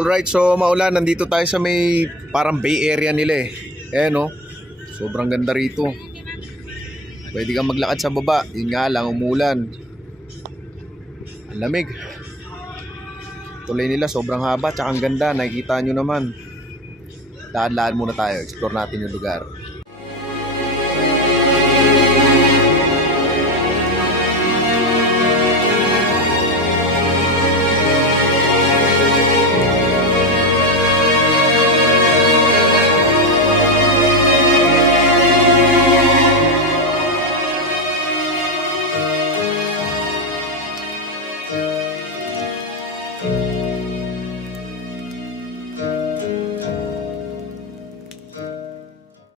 Alright, so maulan, nandito tayo sa may parang bay area nila eh. No? Sobrang ganda rito. Pwede kang maglakad sa baba. Yun nga lang, umulan. Ang lamig. Tulay nila, sobrang haba, tsaka ang ganda. Nakikita nyo naman. Daan-daan muna tayo, explore natin yung lugar.